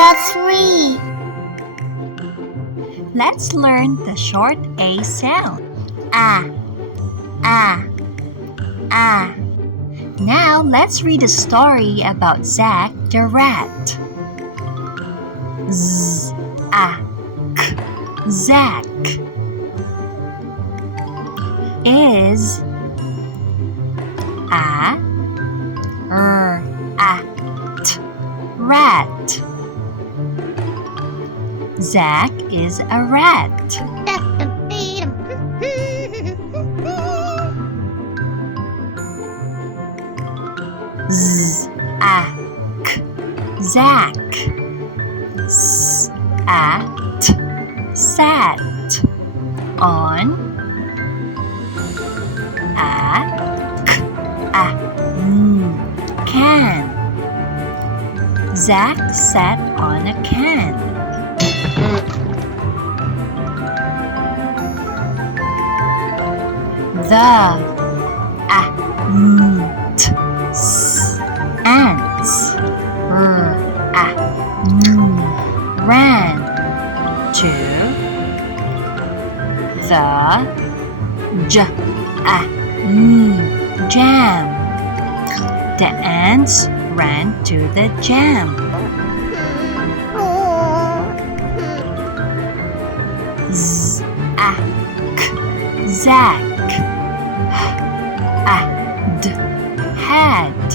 Let's read. Let's learn the short A sound. Ah, ah, ah. Now let's read a story about Zach the rat. Z, A, K, Zach is A, R, A, T, rat. Zach is a rat. Z, A, K, Zach. S, A, T, sat. On. A, K, A, can. Zach sat on a can. The, t, s, ants. Ran to the jam. The ants ran to the jam. Z, Zach. Had.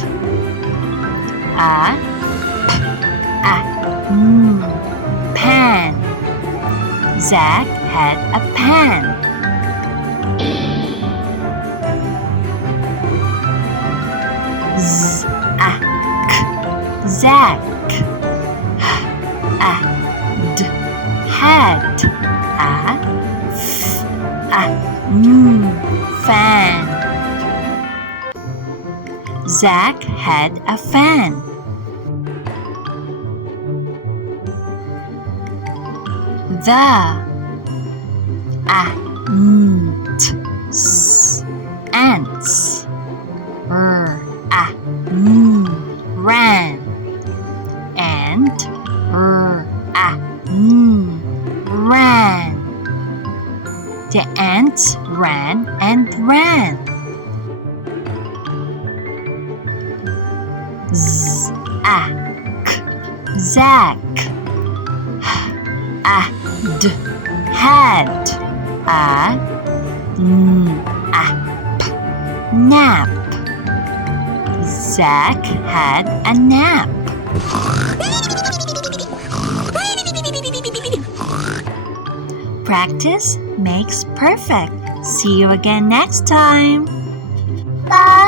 Pan. Zach had a pan. Z, Zach. Had. Fan. Zach had a fan. The, ants. Ran. And, ran. The ants ran and ran. Z, Zach. Had. Nap. Zach had a nap. Practice makes perfect. See you again next time. Bye.